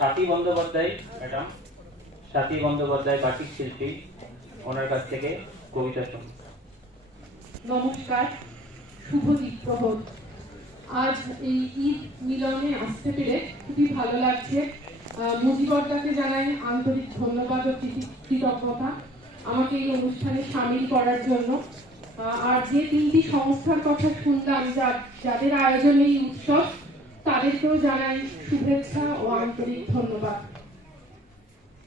Swati Bandyopadhyay madam, Swati Bandyopadhyay বাচিক শিল্পী, ওনার কাছ থেকে কবিতা শুনুন। নমস্কার, শুভ দ্বীপ্রহর। আজ এই ঈদ মিলনে আসতে পেরে খুবই ভালো লাগছে। মুজিবরদাকে জানাই আন্তরিক ধন্যবাদ ও কৃতজ্ঞতা আমাকে এই অনুষ্ঠানে সামিল করার জন্য। আর যে তিনটি সংস্থার কথা শুনলাম, যাদের আয়োজনে এই উৎসব, তাদেরকেও জানাই শুভেচ্ছা ও আন্তরিক ধন্যবাদ।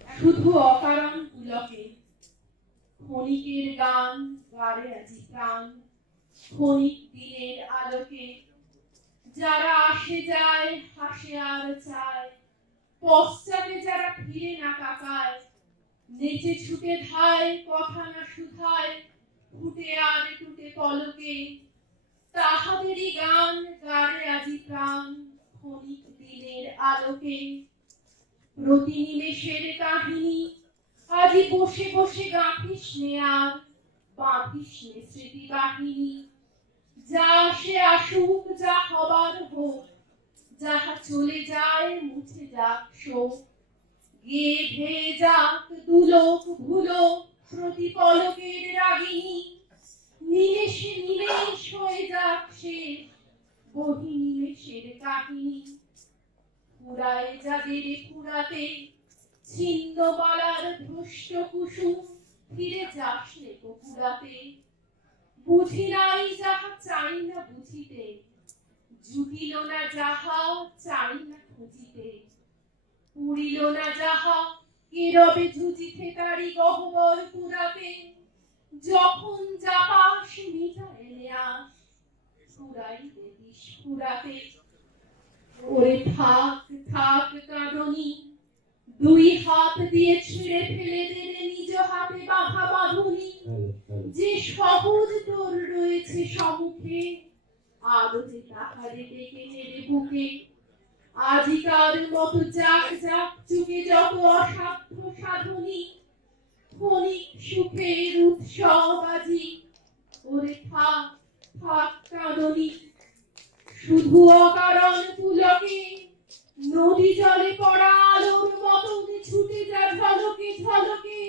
শুধু অকারণ পুলকে ক্ষণিকের গান গারে আজি প্রাণ, ক্ষণিক দিনের আলোকে যারা আসে যায়, হাসে আর চায়, পশ্চাতে যারা ফিরে না তাকায়, নেচে ছুটে ধায়, কথা না শুধায়, ফুটে আর টুটে পলকে, তাহাদেরই গান গারে আজি প্রাণ, ক্ষণিক দিনের আলোকে। প্রতি নিমেষের কাহিনী আজি বসে বসে গাঁথিস নে আর, বাঁধিস নে স্মৃতি বাহিনী। যা আসে আসুক, যা হবার হোক, যাহা চলে যায় মুছে যাক শোক। গেয়ে ধেয়ে যাক দুলোক ভুলোক প্রতি পলকের রাগিনী। নিমেষে নিমেষ হয়ে যাক শেষ বহি নিমেষের কাহিনী। ফুরায় যাদের ফুরাতে ছিন্ন বালার ভ্রষ্ট কুসুম, ফিরে যাস নে পুরাতে। বুঝি নাই যাহা চাই না বুঝিতে, জুটিল না যাহা চাই না খুঁজিতে। পুরিল না যাহা নীরবে ঝুঁজিতে তারি গহ্বর পুরাতে। যখন যা পাস মিটায় নে আস, ফুরাইতে দিস ফুরাতে। ওরে থাক থাক কাঁদনি, দুই হাত দিয়ে ছিঁড়ে ফেলে দেবে নিজ হাতে বাঁধা বাঁধুনি। যে সহজ তোর রয়েছে সম্মুখে, আরো যে তাহারে ডেকে নেবে বুকে। আজিকার মতো যাক যাক চুকে যত অসাধ্য সাধনী, ক্ষণিক সুখের উৎসব আজি। ওরে থাক থাক কাঁদনি, শুধু অকারণ পুলকে নদী জলে পড়া আলোর মতন ছুটে যা ঝলকে ঝলকে।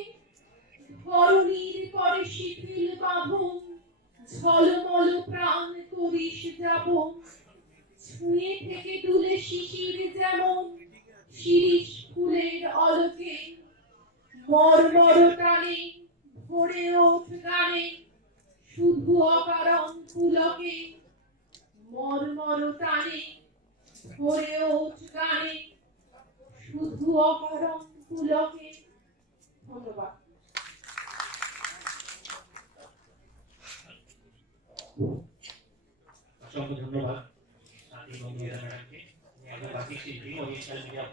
ধরণীর পরে শিথিল বাঁধন, ঝলমল প্রাণ করিস যাপন। ছুঁয়ে থেকে তুলে শিশির যেমন শিরিষ ফুলের অলকে। মর্মর টানে ভরে ওঠ গানে, শুধু অকারণ পুলকে। মর্মর টানে ভরে ওঠ গানে, শুধু অকারণ পুলকে। ধন্যবাদ। অসংখ্য ধন্যবাদ স্বাতী বন্দ্যোপাধ্যায় ম্যাডামকে। বাচিক শিল্পী ও সোশ্যাল মিডিয়া